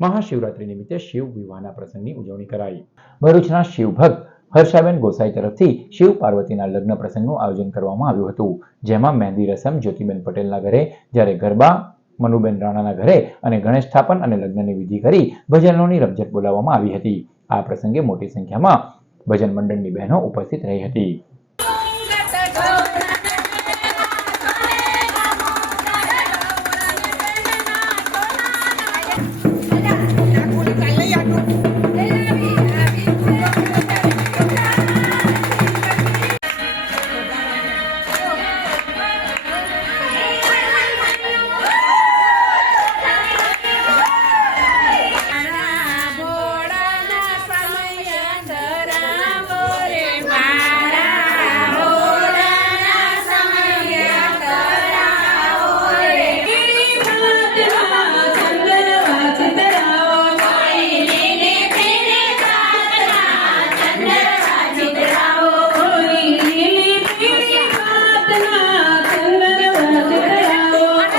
મહાશિવરાત્રી નિમિત્તે શિવ વિવાહના પ્રસંગની ઉજવણી કરાઈ. ભરૂચના શિવભક્ત હર્ષાબેન ગોસાઈ તરફથી શિવ પાર્વતીના લગ્ન પ્રસંગનું આયોજન કરવામાં આવ્યું હતું, જેમાં મહેંદી રસમ જ્યોતિબેન પટેલના ઘરે, જ્યારે ગરબા મનુબેન રાણાના ઘરે અને ગણેશ સ્થાપન અને લગ્નની વિધિ કરી ભજનોની રમઝટ બોલાવવામાં આવી હતી. આ પ્રસંગે મોટી સંખ્યામાં ભજન મંડળની બહેનો ઉપસ્થિત રહી હતી.